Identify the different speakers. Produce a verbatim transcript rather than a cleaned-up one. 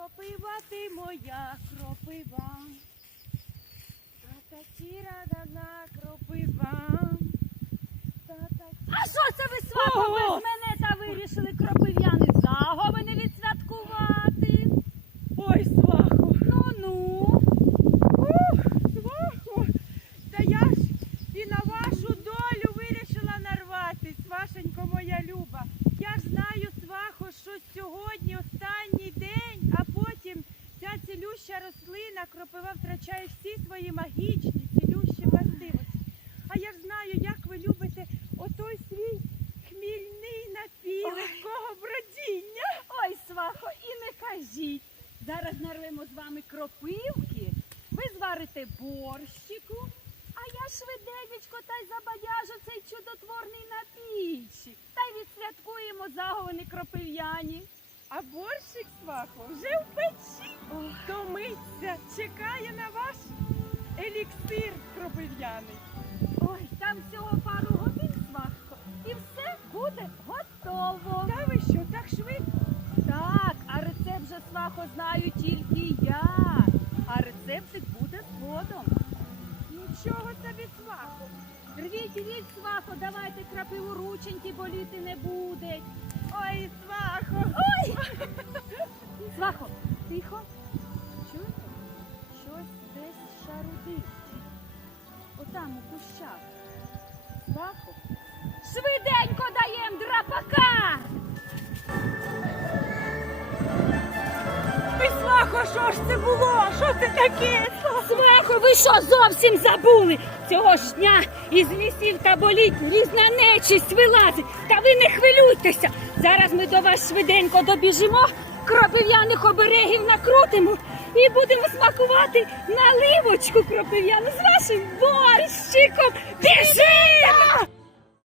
Speaker 1: кропива ти моя кропива. Та-та-ті-ра-да-да, кропива. Та-та-ті.
Speaker 2: А що це ви, свахо, без мене та вирішили кропив'яни заговини відсвяткувати?
Speaker 1: Ой, свахо.
Speaker 2: Ну-ну.
Speaker 1: Ух, свахо. Та я ж і на вашу долю вирішила нарватись, Вашенько моя люба. Я ж знаю, свахо, що сьогодні останній день, а потім ця цілюща рослина кропива втрачає всі свої магічні, цілющі властивості. А я ж знаю, як ви любите отой свій хмільний напій легкого бродіння.
Speaker 2: Ой, свахо, і не кажіть. Зараз нарвемо з вами кропивки, ви зварите борщику, а я швиденечко та й забадяжу цей чудотворний напійчик. Та й відсвяткуємо заговини кропив'яні.
Speaker 1: А борщик, свахо, вже в печі. Томиться, чекає на ваш еліксир кропив'яний.
Speaker 2: Ой, там всього пару годин, свахо, і все буде готово.
Speaker 1: Та ви що, так швидко?
Speaker 2: Так, а рецепт же, свахо, знаю тільки я. А рецептик буде згодом.
Speaker 1: Нічого собі, свахо.
Speaker 2: Рвіть, рвіть, свахо, давайте крапиву рученьки, боліти не буде.
Speaker 1: Ой, свахо.
Speaker 2: Ой! Свахо, тихо. Чуєте? Щось десь шарудить. Отам у кущах. Свахо, швиденько даєм драпака!
Speaker 1: Ой, свахо, що ж це було? Що це таке?
Speaker 2: Свахо, ви що, зовсім забули? Цього ж дня із лісів та боліт різна нечисть вилазить. Та ви не хвилюйтеся. Зараз ми до вас швиденько добіжимо, кропив'яних оберегів накрутимо і будемо смакувати наливочку кропив'яну з вашим борщиком. Біжи!